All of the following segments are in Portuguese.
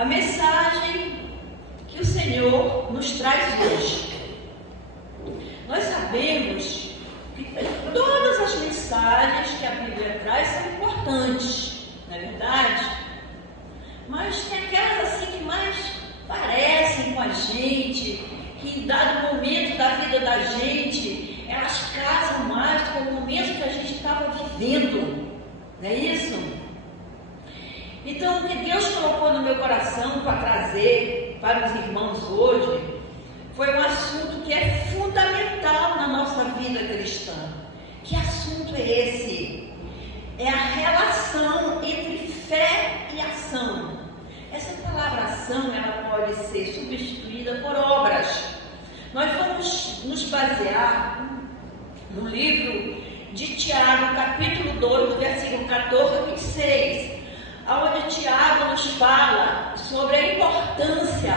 A mensagem que o Senhor nos traz hoje. Nós sabemos que todas as mensagens que a Bíblia traz são importantes, não é verdade? Mas tem aquelas assim que mais parecem com a gente, que em dado momento da vida da gente, elas casam mais com o momento que a gente estava vivendo, não é isso? Então, o que Deus colocou no meu coração para trazer para os irmãos hoje foi um assunto que é fundamental na nossa vida cristã. Que assunto é esse? É a relação entre fé e ação. Essa palavra ação, ela pode ser substituída por obras. Nós vamos nos basear no livro de Tiago, capítulo 2, do versículo 14 a 26. Onde Tiago nos fala sobre a importância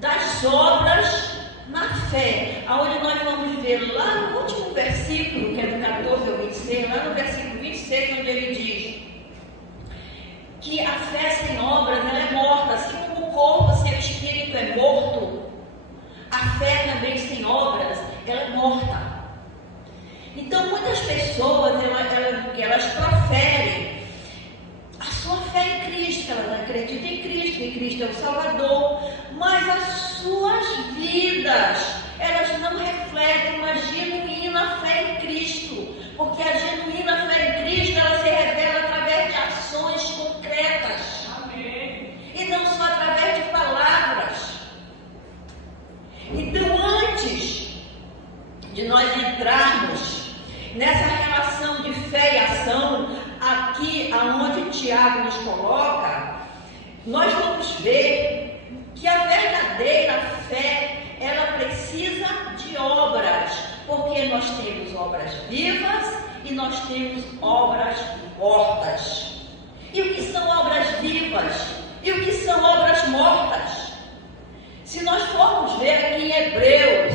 das obras na fé, onde nós vamos ver lá no último versículo, que é do 14 ao 26, lá no versículo 26, onde ele diz que a fé sem obras, ela é morta, assim como o corpo sem o espírito é morto, a fé também sem obras, ela é morta. Então muitas pessoas, elas proferem a sua fé em Cristo, elas acreditam em Cristo é o Salvador, mas as suas vidas, elas não refletem uma genuína fé em Cristo, porque a genuína fé em Cristo, ela se revela através de ações concretas. Amém. E não só através de palavras. Então, antes de nós entrarmos nessa relação de fé e ação, aqui aonde Tiago nos coloca, nós vamos ver que a verdadeira fé, ela precisa de obras, porque nós temos obras vivas e nós temos obras mortas. E o que são obras vivas? E o que são obras mortas? Se nós formos ver aqui em Hebreus,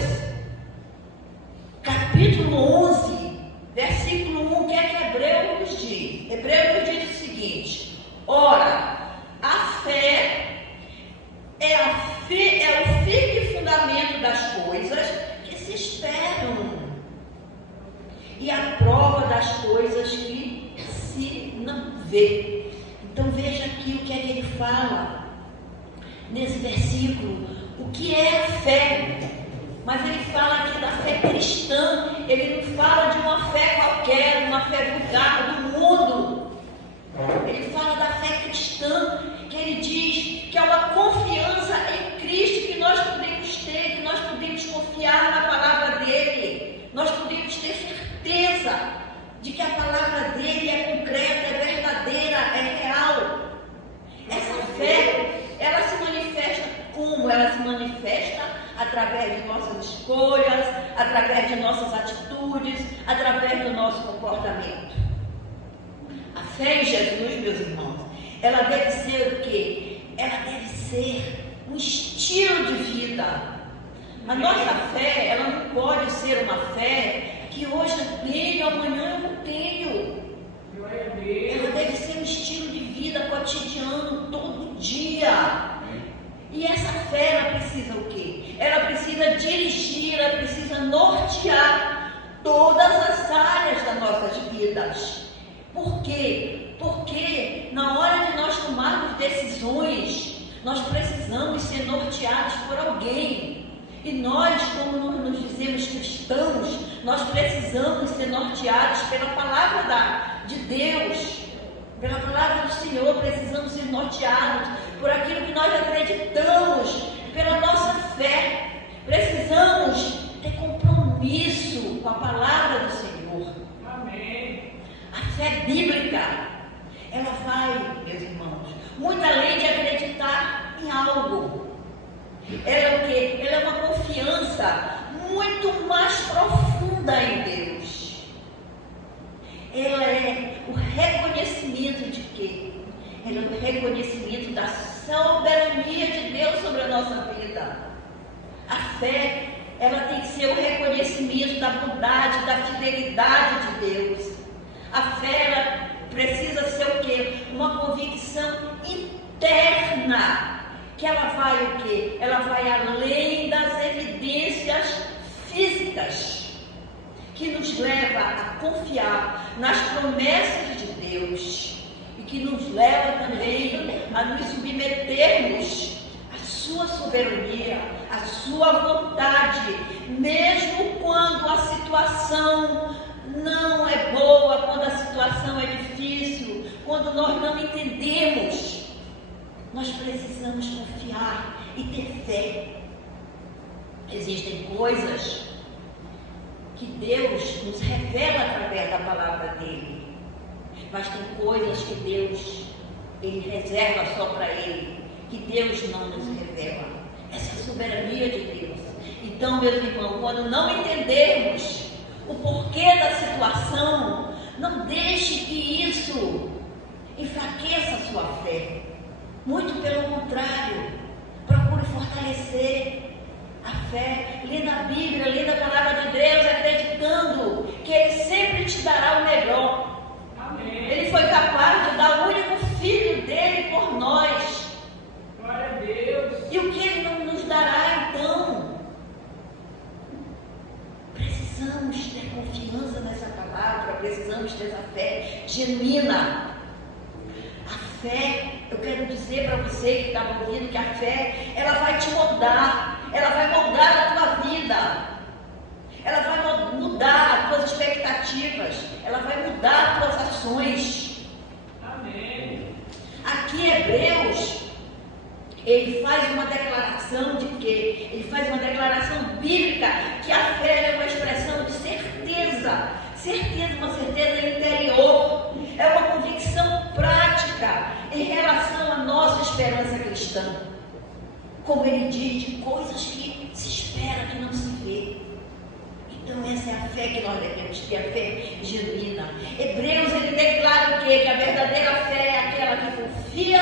capítulo 11, versículo 1, o que é que Hebreus nos diz? Hebreus nos diz o seguinte: ora, a fé é o firme fundamento das coisas que se esperam e a prova das coisas que se não vê. Então veja aqui o que é que ele fala nesse versículo, o que é a fé. Mas ele fala aqui da fé cristã, ele não fala de uma fé qualquer, uma fé vulgar do mundo. Ele fala da fé cristã, que ele diz que é uma confiança em Cristo que nós podemos ter, que nós podemos confiar na palavra dele. Nós podemos ter certeza de que a palavra dele é concreta, é verdadeira, é real. Essa fé, ela se manifesta como? Ela se manifesta através de nossas escolhas, através de nossas atitudes, através do nosso comportamento. A fé em Jesus, meus irmãos, ela deve ser o quê? Ela deve ser um estilo de vida. A nossa fé, ela não pode ser uma fé que hoje eu tenho, amanhã eu não tenho. Ela deve ser um estilo de vida cotidiano, todo dia. E essa fé, ela precisa o quê? Ela precisa dirigir, ela precisa nortear todas as áreas das nossas vidas. Por quê? Porque na hora de nós tomarmos decisões, nós precisamos ser norteados por alguém. E nós, como nos dizemos cristãos, nós precisamos ser norteados pela palavra de Deus, pela palavra do Senhor. Precisamos ser norteados por aquilo que nós acreditamos, pela nossa fé. Precisamos ter compromisso com a palavra do Senhor. Amém. A fé bíblica, ela vai, meus irmãos, muito além de acreditar em algo. Ela é o quê? Ela é uma confiança muito mais profunda em Deus. Ela é o reconhecimento de quê? Ela é o reconhecimento da soberania de Deus sobre a nossa vida. A fé, ela tem que ser o reconhecimento da bondade, da fidelidade de Deus. A fé, ela precisa ser o quê? Uma convicção interna, que ela vai o quê? Ela vai além das evidências físicas, que nos leva a confiar nas promessas de Deus e que nos leva também a nos submetermos à sua soberania, à sua vontade, mesmo quando a situação não é boa, quando a situação é difícil, quando nós não entendemos. Nós precisamos confiar e ter fé. Existem coisas que Deus nos revela através da palavra dele, mas tem coisas que Deus, ele reserva só para ele, que Deus não nos revela. Essa é a soberania de Deus. Então, meus irmãos, quando não entendermos o porquê da situação, não deixe que isso enfraqueça a sua fé. Muito pelo contrário, procure fortalecer a fé, lendo a Bíblia, lendo a palavra de Deus, acreditando que Ele sempre te dará o melhor. Amém. Ele foi capaz de dar o único filho dele por nós. Glória a Deus. E o que Ele não nos dará então? Precisamos ter confiança nessa palavra, precisamos ter essa fé genuína. A fé, eu quero dizer para você que está ouvindo que a fé, ela vai te moldar, ela vai moldar a tua vida, ela vai mudar as tuas expectativas, ela vai mudar as tuas ações. Amém. Aqui em Hebreus, ele faz uma declaração de quê? Ele faz uma declaração bíblica que a fé é uma expressão de certeza, uma certeza interior, é uma convicção prática em relação à nossa esperança cristã. Como ele diz, de coisas que se espera, que não se vê. Então essa é a fé que nós devemos ter, a fé genuína. Hebreus, ele declara o quê? Que a verdadeira fé é aquela que confia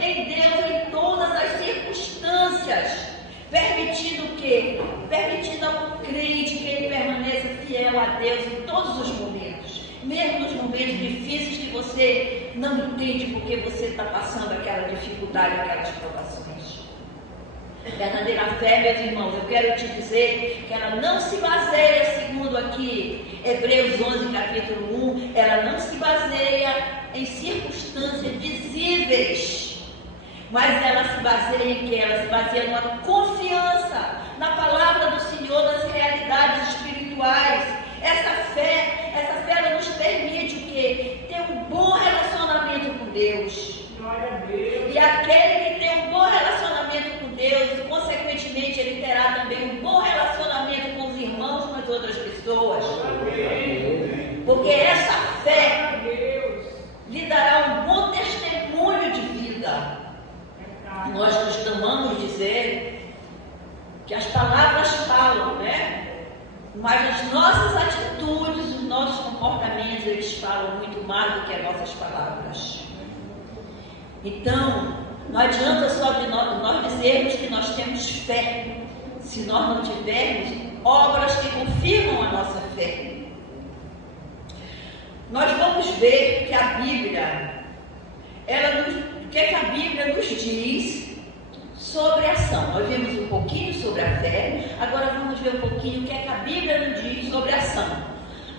em Deus em todas as circunstâncias, permitindo o quê? Permitindo ao crente que ele permaneça fiel a Deus em todos os momentos, mesmo nos momentos difíceis que você não entende porque você está passando aquela dificuldade, aquelas provações. Verdadeira fé, meus irmãos, eu quero te dizer que ela não se baseia, segundo aqui Hebreus 11, capítulo 1, ela não se baseia em circunstâncias visíveis, mas ela se baseia em que? Ela se baseia numa confiança na palavra do Senhor, nas realidades espirituais. Essa fé ela nos permite o quê? Ter um bom relacionamento com Deus. Glória a Deus. E aquele que tem um bom relacionamento com Deus, consequentemente ele terá também um bom relacionamento com os irmãos, com as outras pessoas. Amém. Porque essa fé lhe dará um bom testemunho de vida. Nós costumamos dizer que as palavras falam, né? Mas as nossas atitudes, os nossos comportamentos, eles falam muito mais do que as nossas palavras. Então, não adianta só de nós dizermos que nós temos fé, se nós não tivermos obras que confirmam a nossa fé. Nós vamos ver que a Bíblia, o que é que a Bíblia nos diz sobre a ação. Nós vimos um pouquinho sobre a fé, agora vamos ver um pouquinho o que é que a Bíblia nos diz sobre a ação.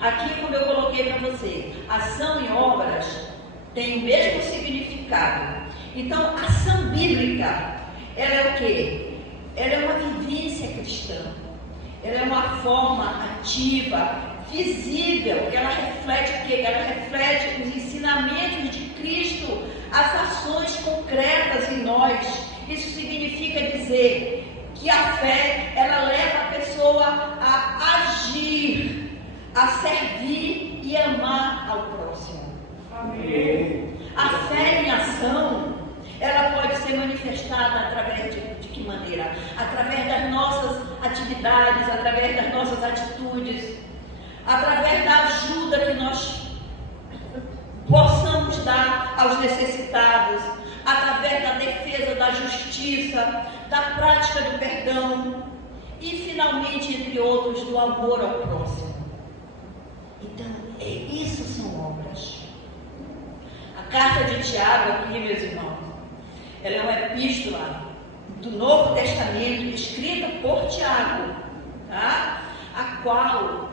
Aqui, como eu coloquei para você, ação e obras têm o mesmo significado. Então, a ação bíblica, ela é o quê? Ela é uma vivência cristã. Ela é uma forma ativa, visível, que ela reflete o quê? Ela reflete os ensinamentos de Cristo, as ações concretas em nós. Isso significa dizer que a fé, ela leva a pessoa a agir, a servir e amar ao próximo. Amém. A fé em ação, ela pode ser manifestada através de que maneira? Através das nossas atividades, através das nossas atitudes, através da ajuda que nós possamos dar aos necessitados, através da defesa da justiça, da prática do perdão e, finalmente, entre outros, do amor ao próximo. Então, isso são obras. A carta de Tiago aqui, meus irmãos, Ela é uma epístola do Novo Testamento, escrita por Tiago, tá? A qual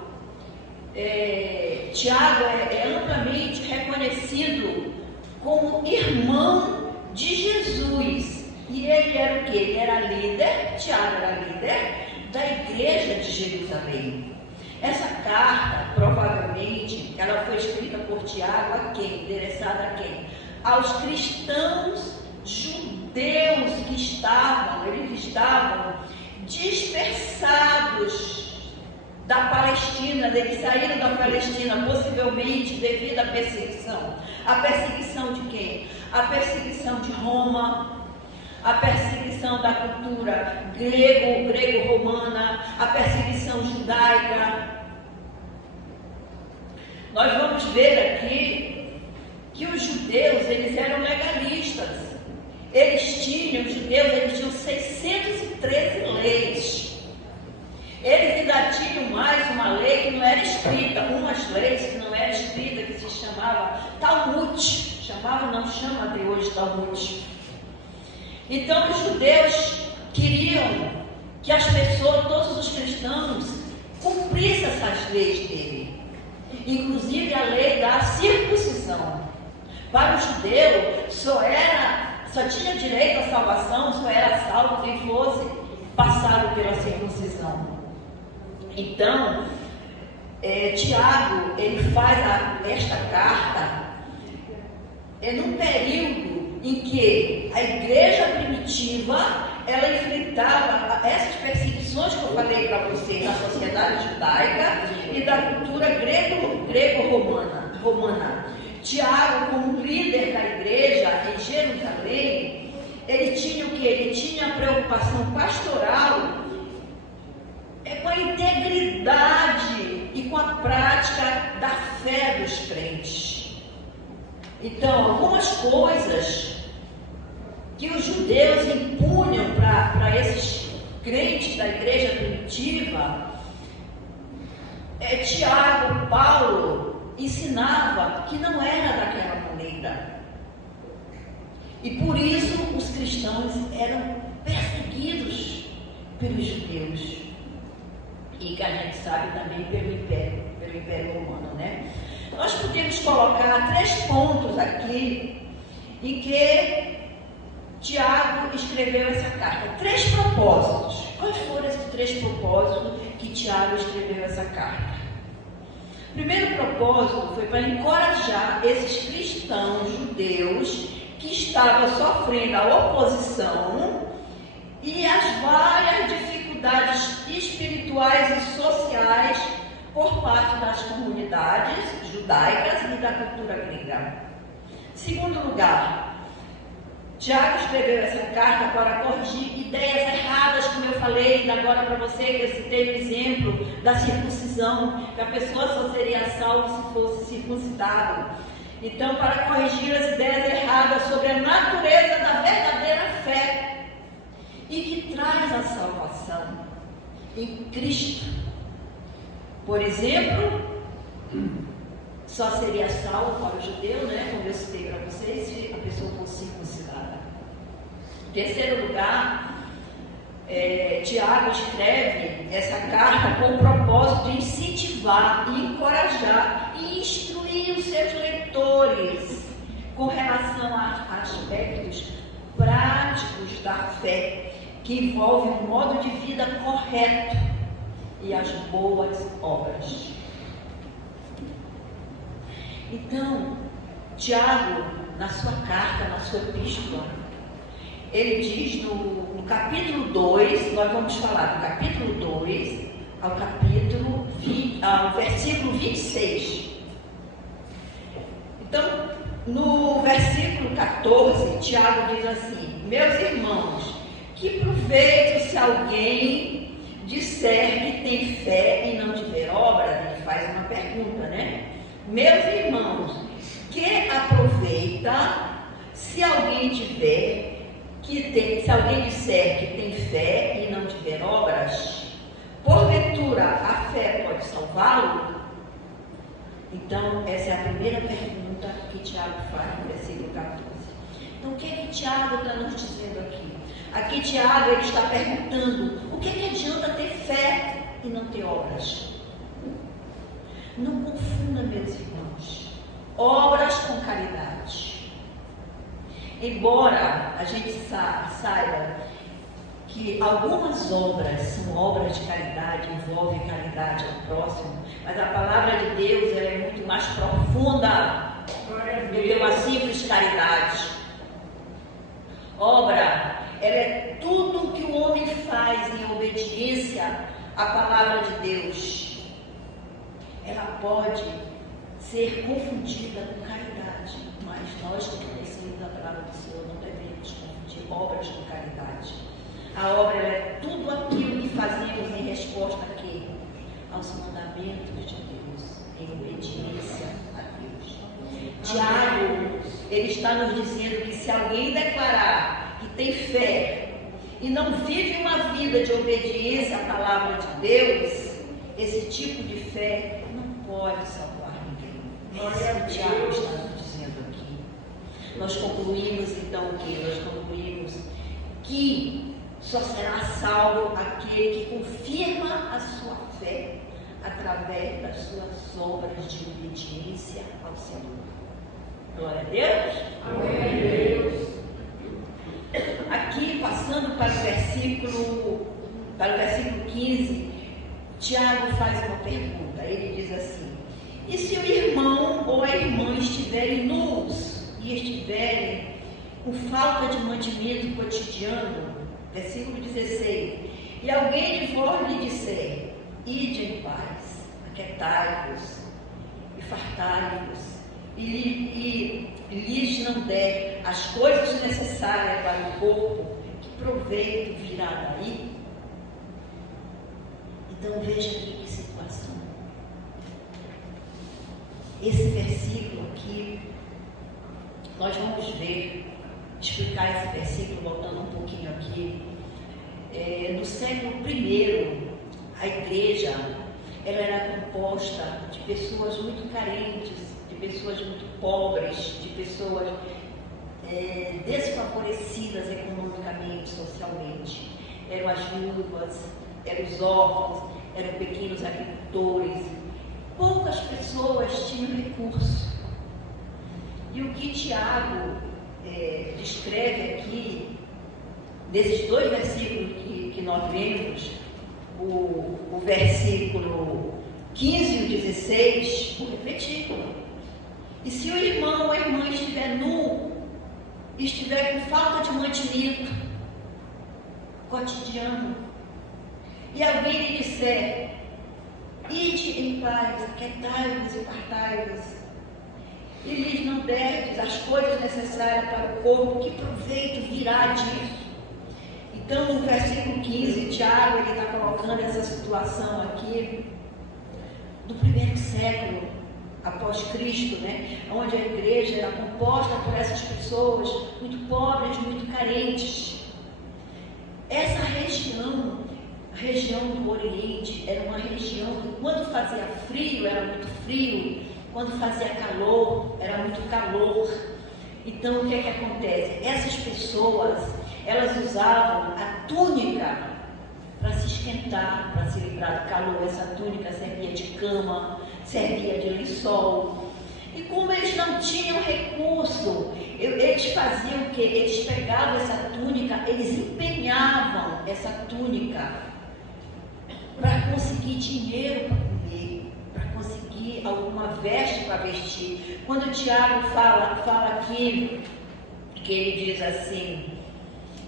Tiago é amplamente reconhecido como irmão de Jesus. E ele era o quê? Ele era líder, Tiago era líder da igreja de Jerusalém. Essa carta, provavelmente, ela foi escrita por Tiago a quem? Endereçada a quem? Aos cristãos judeus que eles estavam dispersados da Palestina, eles saíram da Palestina, possivelmente devido à perseguição. A perseguição de quem? A perseguição de Roma, a perseguição da cultura grego-romana, a perseguição judaica. Nós vamos ver aqui que os judeus, eles eram legalistas. Os judeus tinham 613 leis. Eles ainda tinham mais uma lei que não era escrita, umas leis que não era escrita, que se chamava Talmud. Chama até hoje Talmud. Então os judeus queriam que as pessoas, todos os cristãos, cumprissem essas leis dele. Inclusive a lei da circuncisão. Para o judeu, só tinha direito à salvação, só era salvo quem fosse passado pela circuncisão. Então, Tiago, ele faz esta carta num período em que a igreja primitiva, ela enfrentava essas perseguições que eu falei para vocês, da sociedade judaica e da cultura grego-romana. Tiago, como líder da igreja em Jerusalém, ele tinha o quê? Ele tinha a preocupação pastoral com a integridade e com a prática da fé dos crentes. Então, algumas coisas que os judeus impunham para esses crentes da igreja primitiva, Tiago, Paulo, ensinava que não era daquela maneira. E por isso os cristãos eram perseguidos pelos judeus. E que a gente sabe também pelo Império Romano, né? Nós podemos colocar 3 pontos aqui em que Tiago escreveu essa carta. 3 propósitos. Quais foram esses 3 propósitos que Tiago escreveu essa carta? O primeiro propósito foi para encorajar esses cristãos judeus que estavam sofrendo a oposição e as várias dificuldades espirituais e sociais por parte das comunidades judaicas e da cultura grega. Segundo lugar, Tiago escreveu essa carta para corrigir ideias erradas, como eu falei agora para você, que eu citei o exemplo da circuncisão, que a pessoa só seria salva se fosse circuncidado. Então, para corrigir as ideias erradas sobre a natureza da verdadeira fé e que traz a salvação em Cristo. Por exemplo, só seria salvo para o judeu, né? Como eu citei para vocês, se a pessoa fosse circuncidada. Em terceiro lugar, Tiago escreve essa carta com o propósito de incentivar, encorajar e instruir os seus leitores com relação a aspectos práticos da fé, que envolve um modo de vida correto e as boas obras. Então, Tiago, na sua carta, na sua epístola, ele diz no capítulo 2, nós vamos falar do capítulo 2 ao versículo 26. Então, no versículo 14, Tiago diz assim: meus irmãos, que proveito se alguém disser que tem fé e não tiver obras? Ele faz uma pergunta, né? Meus irmãos, que aproveita se alguém disser que tem fé e não tiver obras? Porventura a fé pode salvá-lo? Então, essa é a primeira pergunta que Tiago faz no versículo 14. Então, o que é que Tiago está nos dizendo aqui? Aqui Tiago ele está perguntando: o que é que adianta ter fé e não ter obras? Não confunda, meus irmãos, obras com caridade. Embora a gente saiba que algumas obras são obras de caridade, envolvem caridade ao próximo, mas a palavra de Deus ela é muito mais profunda do que uma simples caridade. Obra, ela é tudo que o homem faz em obediência à palavra de Deus. Ela pode ser confundida com caridade, mas nós que conhecemos a palavra do Senhor não devemos confundir obras com caridade. A obra é tudo aquilo que fazemos em resposta aqui aos mandamentos de Deus, em obediência a Deus. Tiago, ele está nos dizendo que se alguém declarar que tem fé e não vive uma vida de obediência à palavra de Deus, esse tipo de fé não pode salvar ninguém. É isso que Tiago está nos dizendo aqui. Nós concluímos então o que? Nós concluímos que só será salvo aquele que confirma a sua fé através das suas obras de obediência ao Senhor. Glória a Deus. Amém. Aqui, passando para o versículo 15, Tiago faz uma pergunta. Ele diz assim: e se o irmão ou a irmã estiverem nus e estiverem com falta de mantimento cotidiano, versículo 16, e alguém de vós lhe disser: ide em paz, aquietai-vos e fartai-vos, e lhes não der as coisas necessárias para o corpo, que proveito virá daí? Então veja aqui que situação. Esse versículo aqui, nós vamos ver, explicar esse versículo, voltando um pouquinho aqui. No século I, a igreja ela era composta de pessoas muito carentes, de pessoas muito pobres, de pessoas desfavorecidas economicamente, socialmente. Eram as viúvas, eram os órfãos, eram pequenos agricultores. Poucas pessoas tinham recurso. E o que Tiago descreve aqui, desses dois versículos que nós vemos, o versículo 15 e o 16, vou repetir. E se o irmão ou a irmã estiver nu, estiver com falta de mantimento cotidiano, e alguém lhe disser: ide em paz, aquietai-vos e fartai-vos, e lhes não derdes as coisas necessárias para o corpo, que proveito virá disso? Então, no versículo 15, Tiago está colocando essa situação aqui do primeiro século após Cristo, onde a igreja era composta por essas pessoas muito pobres, muito carentes. Essa região, a região do Oriente, era uma região que quando fazia frio, era muito frio, quando fazia calor, era muito calor. Então, o que é que acontece? Essas pessoas, elas usavam a túnica para se esquentar, para se livrar do calor. Essa túnica servia de cama, servia de lençol. E como eles não tinham recurso, eles faziam o quê? Eles pegavam essa túnica, eles empenhavam essa túnica para conseguir dinheiro para comer, para conseguir alguma veste para vestir. Quando o Tiago fala aqui, que ele diz assim: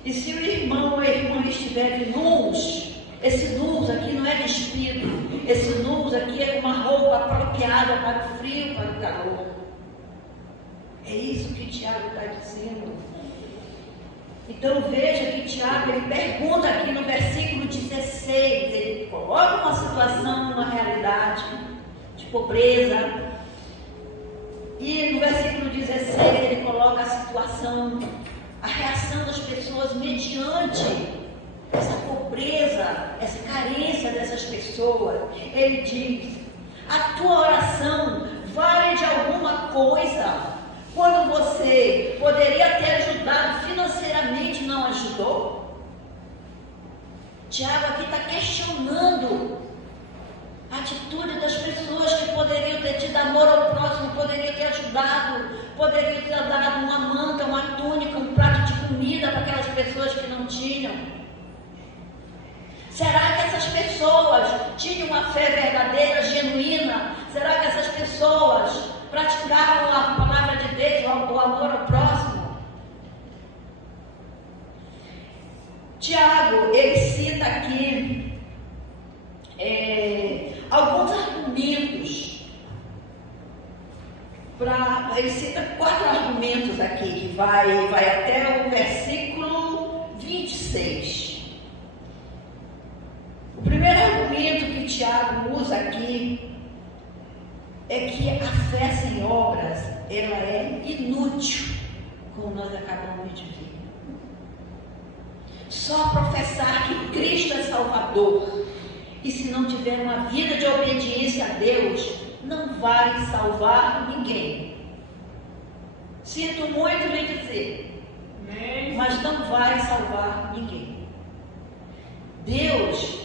e se o irmão ou a irmã estiverem nus, esse nus aqui não é despido, esse nus aqui é uma roupa apropriada para o frio, para o calor. É isso que Tiago está dizendo. Então veja que Tiago ele pergunta aqui no versículo 16, ele coloca uma situação, uma realidade de pobreza, e no versículo 16 ele coloca a situação, a reação das pessoas mediante essa pobreza, essa carência dessas pessoas. Ele diz: a tua oração vale de alguma coisa Quando você poderia ter ajudado financeiramente, não ajudou? Tiago aqui está questionando a atitude das pessoas que poderiam ter tido amor ao próximo, poderiam ter ajudado, poderiam ter dado uma manta, uma túnica, um prato de comida para aquelas pessoas que não tinham. Será que essas pessoas tinham uma fé verdadeira, genuína? Será que essas pessoas praticavam a palavra de Deus, o amor ao próximo? Tiago, ele cita aqui alguns argumentos. Ele cita 4 argumentos aqui, que vai até o versículo 26. O primeiro argumento que Tiago usa aqui é que a fé sem obras, ela é inútil, como nós acabamos de ver. Só professar que Cristo é Salvador, e se não tiver uma vida de obediência a Deus, não vai salvar ninguém. Sinto muito lhe dizer, mas não vai salvar ninguém. Deus,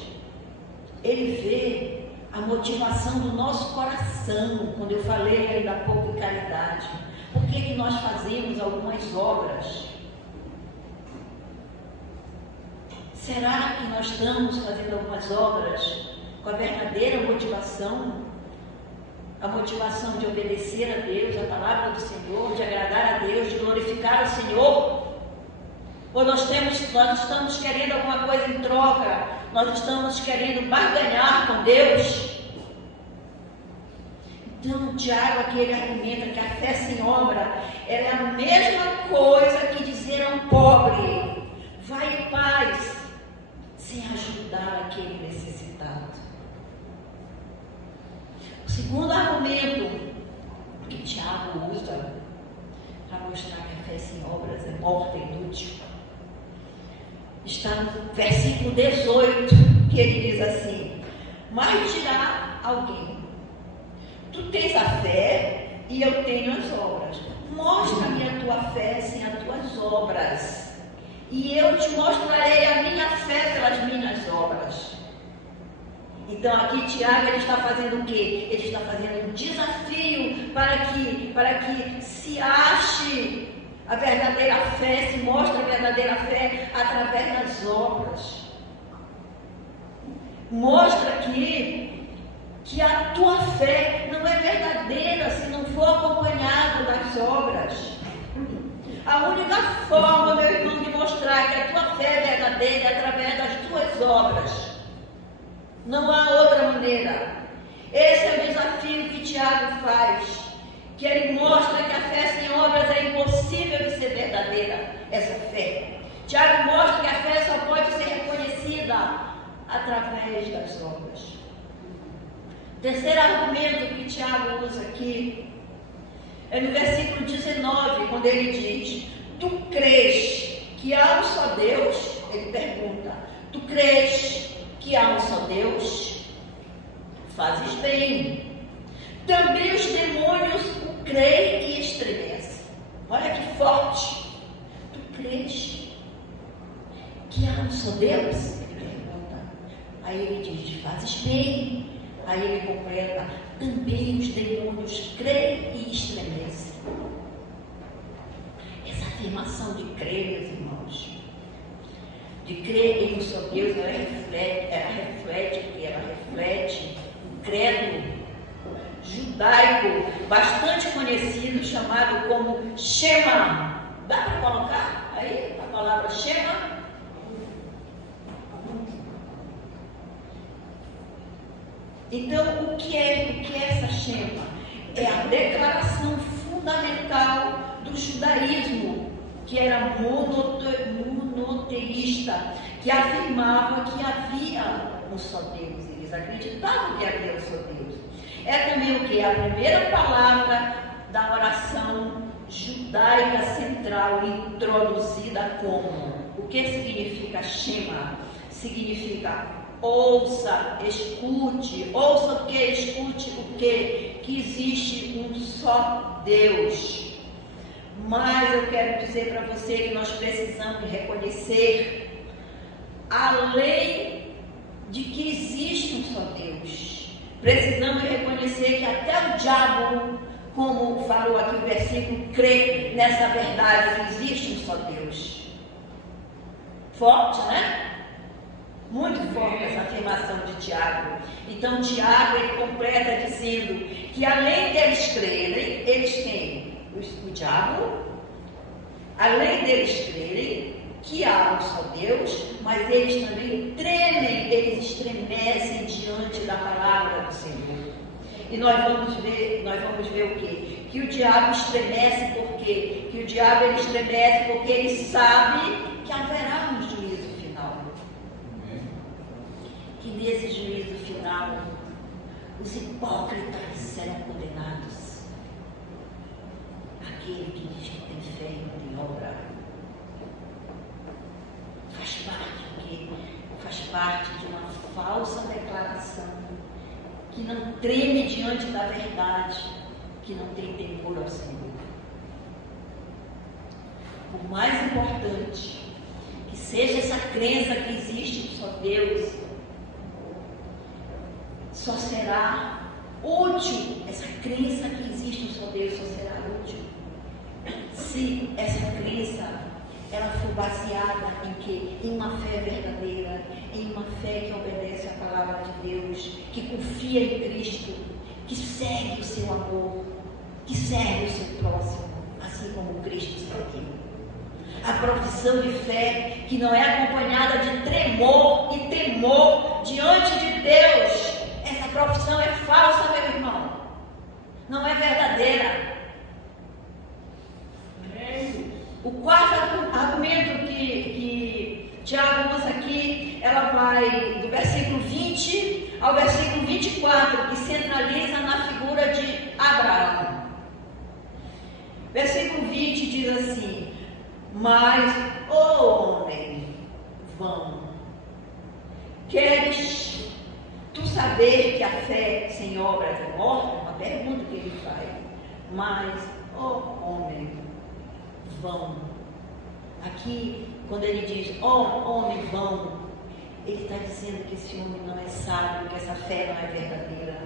Ele vê a motivação do nosso coração. Quando eu falei ainda há pouco em caridade, por que nós fazemos algumas obras? Será que nós estamos fazendo algumas obras com a verdadeira motivação? A motivação de obedecer a Deus, a palavra do Senhor, de agradar a Deus, de glorificar o Senhor? Ou nós estamos querendo alguma coisa em troca? Nós estamos querendo barganhar com Deus? Então, Tiago aqui ele argumenta que a fé sem obra ela é a mesma coisa que dizer a um pobre: vai em paz, sem ajudar aquele necessitado. O segundo argumento que Tiago usa para mostrar que a fé sem obras é morta e inútil está no versículo 18, que ele diz assim: mas dirá alguém, tu tens a fé e eu tenho as obras. Mostra-me a tua fé sem as tuas obras, e eu te mostrarei a minha fé pelas minhas obras. Então aqui Tiago ele está fazendo o quê? Ele está fazendo um desafio para que se ache a verdadeira fé, se mostre a verdadeira fé através das obras. Mostra aqui que a tua fé não é verdadeira se não for acompanhada das obras. A única forma, meu irmão, de mostrar que a tua fé é verdadeira é através das tuas obras. Não há outra maneira. Esse é o desafio que Tiago faz, que ele mostra que a fé sem obras é impossível de ser verdadeira, essa fé. Tiago mostra que a fé só pode ser reconhecida através das obras. O terceiro argumento que Tiago usa aqui é no versículo 19, quando ele diz: tu crês que há um só Deus? Ele pergunta: tu crês que há um só Deus? Fazes bem. Também os demônios o creem e estremecem. Olha que forte. Tu crês que há um só Deus? Ele pergunta. Aí ele diz: fazes bem. Aí ele completa: também os demônios creem e estremecem. Essa afirmação de crer, meus irmãos, de crer em um só Deus, ela reflete um credo judaico bastante conhecido, chamado como Shema. Dá para colocar aí a palavra Shema? Então, o que é essa Shema? É a declaração fundamental do judaísmo, que era monoteísta, que afirmava que havia um só Deus. Eles acreditavam que havia um só Deus. É também o que? A primeira palavra da oração judaica central, introduzida como. O que significa Shema? Significa ouça, escute. Ouça o que? Escute o que? Que existe um só Deus. Mas eu quero dizer para você que nós precisamos reconhecer, além de que existe um só Deus, precisamos reconhecer que até o diabo, como falou aqui o versículo, crê nessa verdade que existe um só Deus. Forte, né? Muito forte essa afirmação de Tiago. Então Tiago, ele completa dizendo que além deles crerem, eles têm o diabo, além deles crerem que há um só Deus, mas eles também tremem, eles estremecem diante da palavra do Senhor. E nós vamos ver o quê? Que o diabo estremece por quê? Que o diabo ele estremece porque ele sabe que haverá um juízo final. Que nesse juízo final os hipócritas serão condenados. Aquele que diz que tem fé e não tem obra. Faz parte de uma falsa declaração, que não treme diante da verdade, que não tem temor ao Senhor. O mais importante, que seja essa crença que existe um só Deus, só será útil, essa crença que existe um só Deus só será útil, se essa crença ela for baseada em quê? Em uma fé verdadeira, em uma fé que obedece à palavra de Deus, que confia em Cristo, que segue o seu amor, que serve o seu próximo, assim como Cristo serviu. A profissão de fé que não é acompanhada de tremor e temor diante de Deus, essa profissão é falsa, meu irmão, não é verdadeira. O quarto argumento que Tiago usa aqui, ela vai do versículo 20 ao versículo 24, que centraliza na figura de Abraão. Versículo 20 diz assim: mas, ó homem, vão, queres tu saber que a fé sem obras é morta? Uma pergunta que ele faz. Mas, ó homem, vão. Aqui, quando ele diz, ó homem, vão, ele está dizendo que esse homem não é sábio, que essa fé não é verdadeira.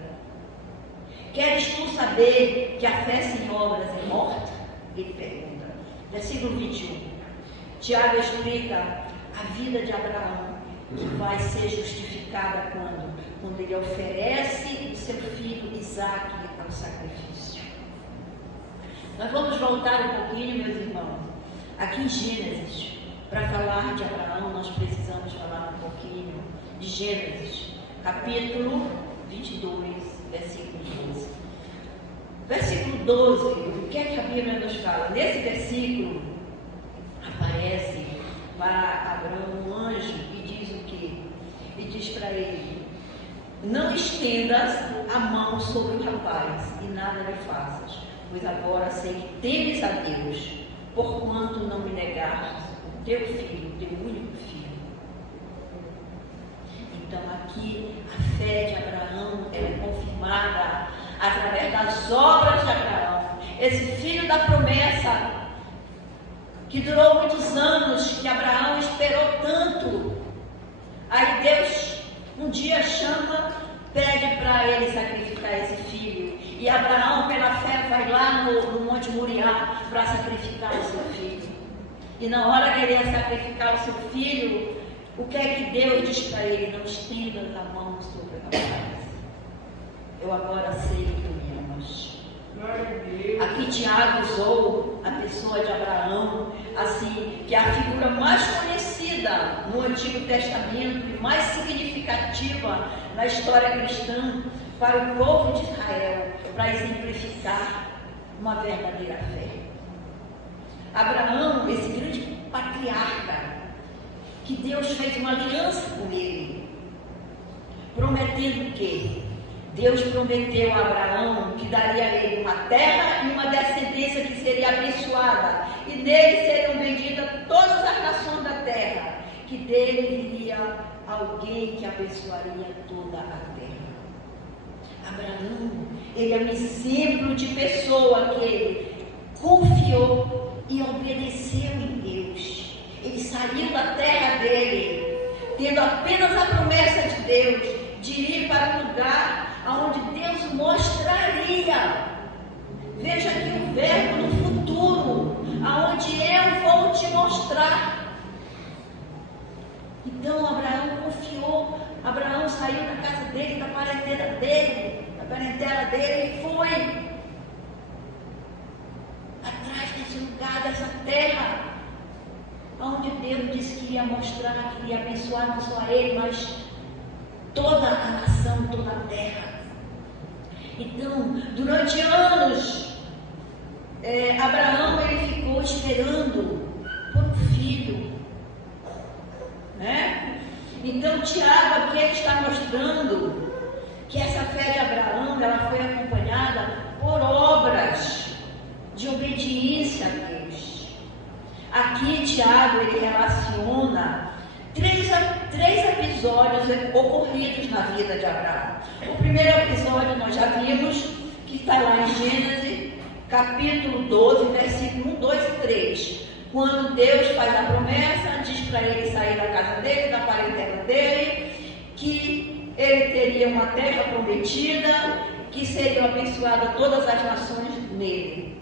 Queres tu saber que a fé sem obras é morta? Ele pergunta. Versículo 21. Tiago explica a vida de Abraão, que vai ser justificada quando ele oferece o seu filho Isaque ao sacrifício. Nós vamos voltar um pouquinho, meus irmãos, aqui em Gênesis. Para falar de Abraão, nós precisamos falar um pouquinho de Gênesis, capítulo 22, versículo 12. Versículo 12, o que é que a Bíblia nos fala? Nesse versículo, aparece para Abraão um anjo e diz o quê? E diz para ele: não estendas a mão sobre o rapaz e nada lhe faças, pois agora sei que temes a Deus, porquanto não me negaste o teu filho, o teu único filho. Então aqui a fé de Abraão é confirmada através das obras de Abraão. Esse filho da promessa, que durou muitos anos, que Abraão esperou tanto. Aí Deus um dia chama, pede para ele sacrificar esse filho. E Abraão, pela fé, vai lá no Monte Moriá para sacrificar o seu filho. E na hora que ele ia sacrificar o seu filho, o que é que Deus diz para ele? Não estenda a mão sobre o rapaz. Eu agora sei que tu me amas. Aqui Tiago usou a pessoa de Abraão, assim, que é a figura mais conhecida no Antigo Testamento e mais significativa na história cristã para o povo de Israel, para exemplificar uma verdadeira fé. Abraão, esse grande patriarca, que Deus fez uma aliança com ele, prometendo o quê? Deus prometeu a Abraão que daria a ele uma terra e uma descendência que seria abençoada, e nele seriam benditas todas as nações da terra, que dele viria alguém que abençoaria toda a terra. Abraão, ele é um exemplo de pessoa, aquele confiou e obedeceu em Deus. Ele saiu da terra dele, tendo apenas a promessa de Deus, de ir para um lugar onde Deus mostraria. Veja aqui o verbo no futuro, aonde eu vou te mostrar. Então Abraão confiou. Abraão saiu da casa dele, da parentela dele, e foi atrás desse lugar, dessa terra, onde Deus disse que ia mostrar, que ia abençoar não só ele, mas toda a nação, toda a terra. Então, durante anos, Abraão ele ficou esperando por um filho, né? Então Tiago aqui ele está mostrando que essa fé de Abraão ela foi acompanhada por obras de obediência a Deus. Aqui Tiago ele relaciona três episódios ocorridos na vida de Abraão. O primeiro episódio nós já vimos, que está lá em Gênesis, capítulo 12, versículo 1, 2 e 3. Quando Deus faz a promessa, diz para ele sair da casa dele, da parentela dele, que ele teria uma terra prometida, que seriam abençoadas todas as nações nele.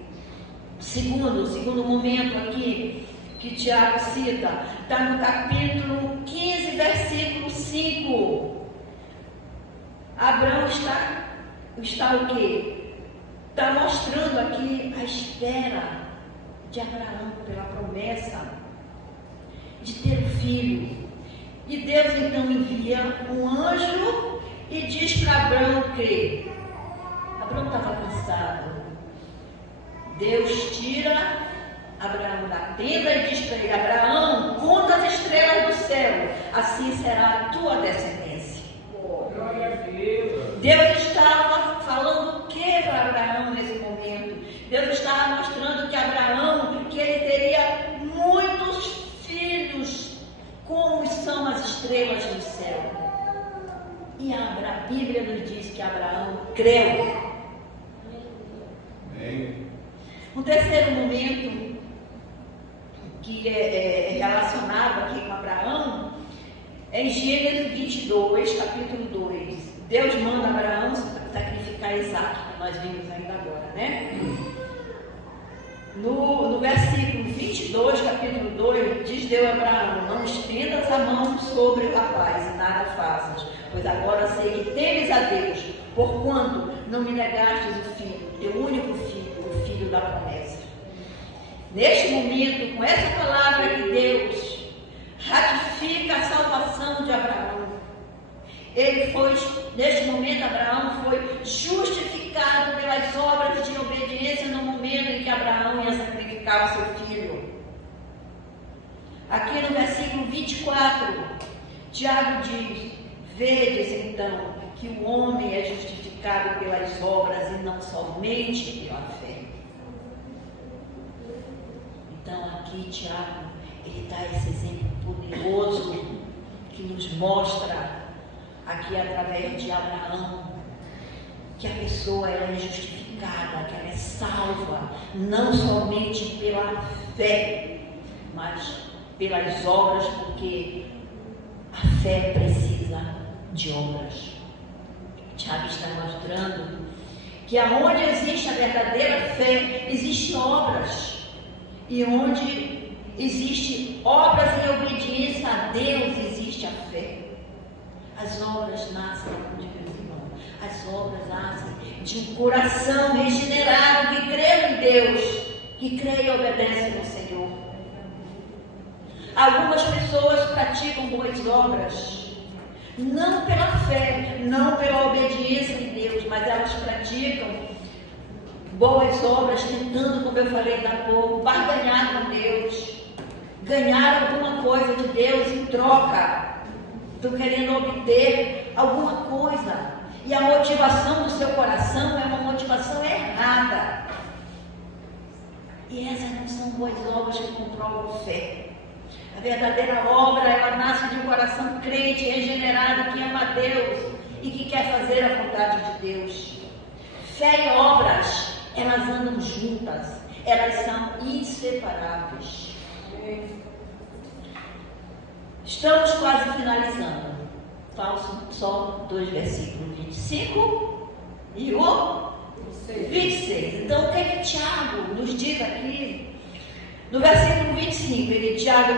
Segundo momento aqui, que Tiago cita, está no capítulo 15, versículo 5. Abraão está o quê? Está mostrando aqui a espera de Abraão pela promessa de ter um filho. E Deus então envia um anjo e diz para Abraão que Abraão estava cansado. Deus tira Abraão da tenda e diz para ele: Abraão, conta as estrelas do céu, assim será a tua descendência. Deus estava falando o que para Abraão nesse momento? Deus estava mostrando que Abraão, que ele teria muitos filhos, como são as estrelas do céu. E a Bíblia nos diz que Abraão creu. Um terceiro momento que é relacionado aqui com Abraão é em Gênesis 22, capítulo 2. Deus manda Abraão sacrificar Isaac, que nós vimos ainda agora, né? No versículo 22, capítulo 2, diz Deus a Abraão: não estendas a mão sobre o rapaz e nada faças, pois agora sei que temes a Deus, porquanto não me negastes o filho, teu único filho, o filho da promessa. Neste momento, com essa palavra de Deus, ratifica a salvação de Abraão. Neste momento, Abraão foi justificado pelas obras de obediência no momento em que Abraão ia sacrificar o seu filho. Aqui no versículo 24, Tiago diz: vedes então que o homem é justificado pelas obras e não somente pela fé. Então aqui Tiago, ele dá esse exemplo poderoso que nos mostra aqui através de Abraão, que a pessoa ela é justificada, que ela é salva, não somente pela fé, mas pelas obras, porque a fé precisa de obras. Tiago está mostrando que aonde existe a verdadeira fé, existem obras. E onde existe obras em obediência a Deus, existe a fé. As obras nascem, como diz o irmão, as obras nascem de um coração regenerado que crê em Deus, que crê e obedece ao Senhor. Algumas pessoas praticam boas obras, não pela fé, não pela obediência de Deus, mas elas praticam boas obras tentando, como eu falei há pouco, barganhar com Deus, ganhar alguma coisa de Deus em troca. Estou querendo obter alguma coisa, e a motivação do seu coração é uma motivação errada. E essas não são boas obras que comprovam fé. A verdadeira obra, ela nasce de um coração crente, regenerado, que ama a Deus e que quer fazer a vontade de Deus. Fé e obras, elas andam juntas, elas são inseparáveis. Estamos quase finalizando. Faltam só 2 versículos, 25 e o 26. Então, o que é que Tiago nos diz aqui? No versículo 25, Tiago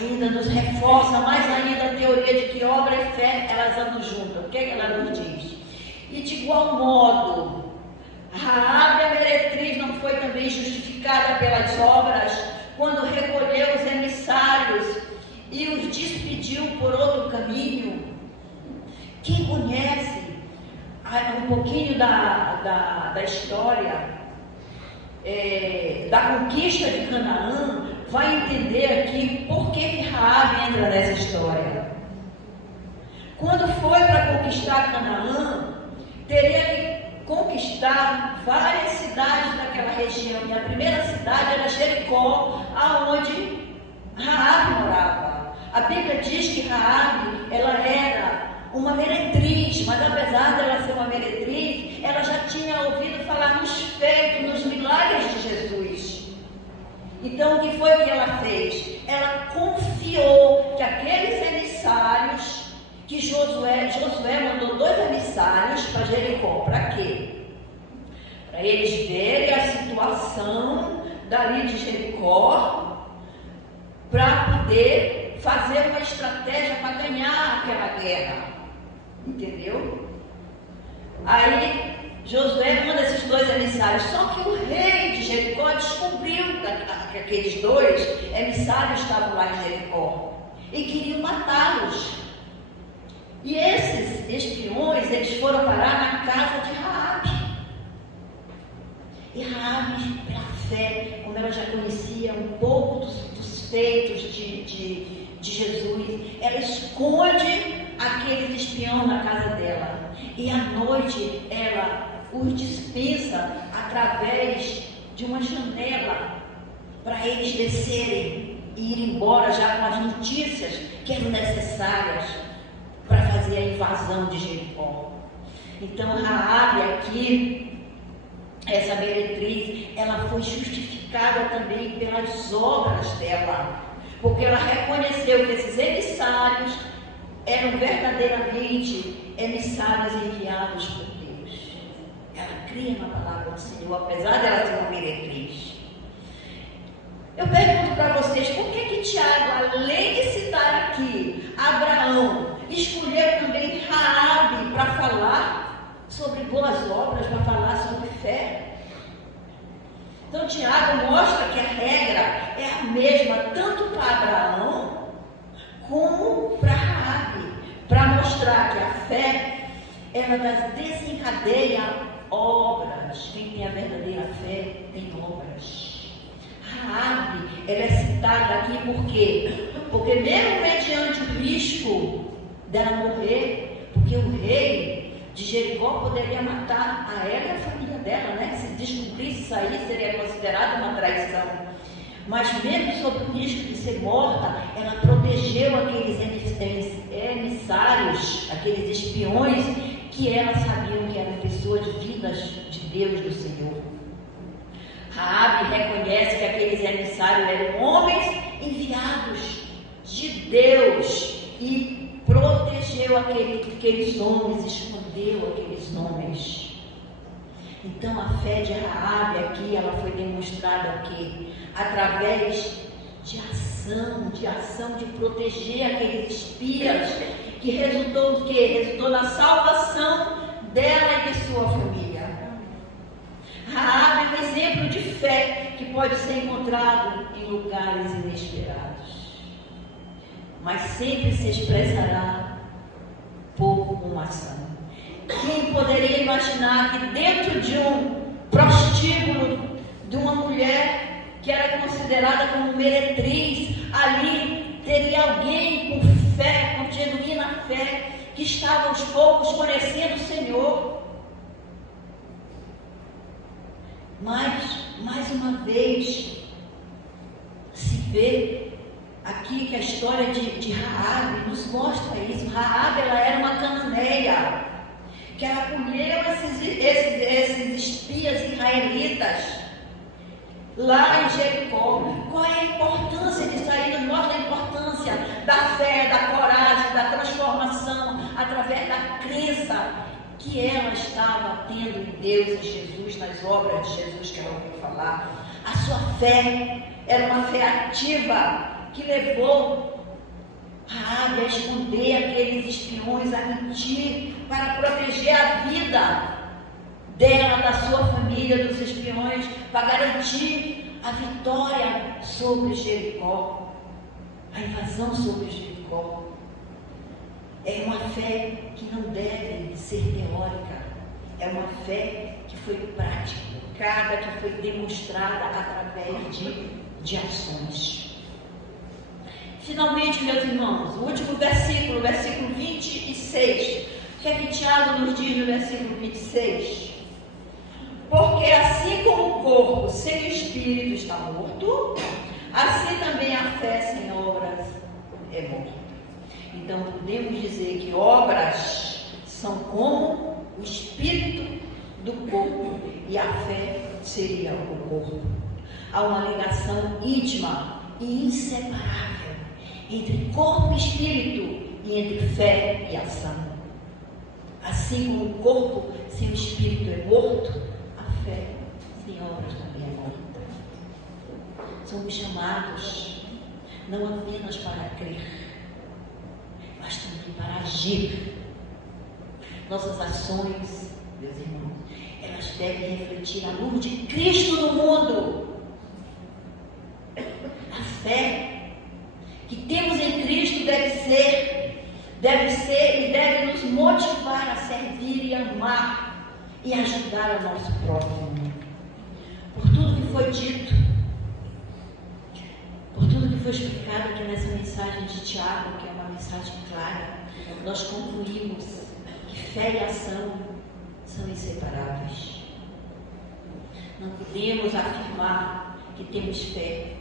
ainda nos reforça mais ainda a teoria de que obra e fé, elas andam juntas. O que é que ela nos diz? E de igual modo, Raabe a meretriz não foi também justificada pelas obras, quando recolheu os emissários e os despediu por outro caminho? Quem conhece um pouquinho da história da conquista de Canaã, vai entender aqui por que Raabe entra nessa história. Quando foi para conquistar Canaã, teria que conquistar várias cidades daquela região, e a primeira cidade era Jericó, aonde Raabe morava. A Bíblia diz que Raabe, ela era uma meretriz, mas apesar dela ser uma meretriz, ela já tinha ouvido falar nos feitos, nos milagres de Jesus. Então, o que foi que ela fez? Ela confiou que aqueles emissários, que Josué mandou 2 emissários para Jericó. Para quê? Para eles verem a situação dali de Jericó, para poder fazer uma estratégia para ganhar aquela guerra. Entendeu? Aí Josué manda esses 2 emissários. Só que o rei de Jericó descobriu que aqueles 2 emissários estavam lá em Jericó e queriam matá-los. E esses espiões, eles foram parar na casa de Raabe. E Raabe, pela fé, como ela já conhecia um pouco dos feitos de Jesus, ela esconde aqueles espiões na casa dela. E à noite ela os dispensa através de uma janela para eles descerem e ir embora já com as notícias que eram necessárias para fazer a invasão de Jericó. Então Raabe aqui, essa meretriz, ela foi justificada também pelas obras dela, porque ela reconheceu que esses emissários eram verdadeiramente emissários enviados por Deus. Ela cria na palavra do Senhor, apesar de ela ser uma meretriz. Eu pergunto para vocês, por que Tiago, além de citar aqui Abraão, escolheu também Raabe para falar sobre boas obras, para falar sobre fé? Então Tiago mostra que a regra é a mesma tanto para Abraão como para Raabe, para mostrar que a fé, ela desencadeia obras. Quem tem a verdadeira fé tem obras. Raabe, ela é citada aqui por quê? Porque mesmo mediante o risco dela morrer, porque o rei de Jericó poderia matar a ela e a família dela, né? Se descobrisse isso aí, seria considerado uma traição. Mas mesmo sob o risco de ser morta, ela protegeu aqueles emissários, aqueles espiões, que elas sabiam que eram pessoas vindas de Deus, do Senhor. Raabe reconhece que aqueles emissários eram homens enviados de Deus e protegeu aqueles homens, escondeu aqueles homens. Então a fé de Raabe aqui, ela foi demonstrada aqui através de ação de proteger aqueles espias, que resultou do quê? Resultou na salvação dela e de sua família. Raabe é um exemplo de fé que pode ser encontrado em lugares inesperados, mas sempre se expressará por uma ação. Quem poderia imaginar que dentro de um prostíbulo de uma mulher que era considerada como meretriz, ali teria alguém com fé, com genuína fé, que estava aos poucos conhecendo o Senhor? Mas, mais uma vez, se vê aqui que a história de Raabe nos mostra isso. Raabe, ela era uma cananeia, que ela acolheu esses espias israelitas, lá em Jericó. Qual é a importância disso aí? Nos mostra a importância da fé, da coragem, da transformação, através da crença que ela estava tendo em Deus, em Jesus, nas obras de Jesus que ela ouviu falar. A sua fé era uma fé ativa que levou Raabe a esconder aqueles espiões, a mentir, para proteger a vida dela, da sua família, dos espiões, para garantir a vitória sobre Jericó, a invasão sobre Jericó. É uma fé que não deve ser teórica, é uma fé que foi praticada, que foi demonstrada através de ações. Finalmente, meus irmãos, o último versículo, versículo 26. O que é que Tiago nos diz no versículo 26? Porque assim como o corpo sem espírito está morto, assim também a fé sem obras é morta. Então podemos dizer que obras são como o espírito do corpo e a fé seria o corpo. Há uma ligação íntima e inseparável entre corpo e espírito e entre fé e ação. Assim como o corpo sem o espírito é morto, a fé sem obras também é morta. Somos chamados não apenas para crer, mas também para agir. Nossas ações, meus irmãos, elas devem refletir a luz de Cristo no mundo. A fé que temos em Cristo deve ser e deve nos motivar a servir e amar e ajudar o nosso próximo. Por tudo que foi dito, por tudo que foi explicado aqui nessa mensagem de Tiago, que é uma mensagem clara, nós concluímos que fé e ação são inseparáveis. Não podemos afirmar que temos fé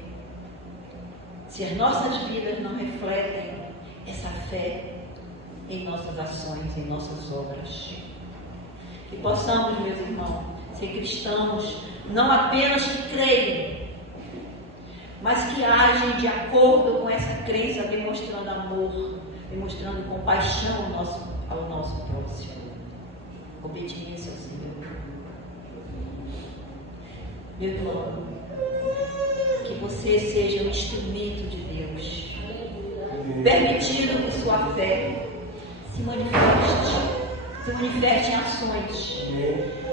se as nossas vidas não refletem essa fé em nossas ações, em nossas obras. Que possamos, meus irmãos, ser cristãos não apenas que creem, mas que agem de acordo com essa crença, demonstrando amor, demonstrando compaixão ao nosso próximo, obediência ao Senhor. Meu irmão, que você seja um instrumento de Deus, permitindo que sua fé se manifeste em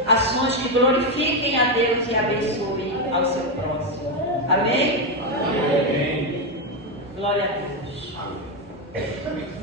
ações que glorifiquem a Deus e abençoem ao seu próximo. Amém? Amém. Glória a Deus. Amém.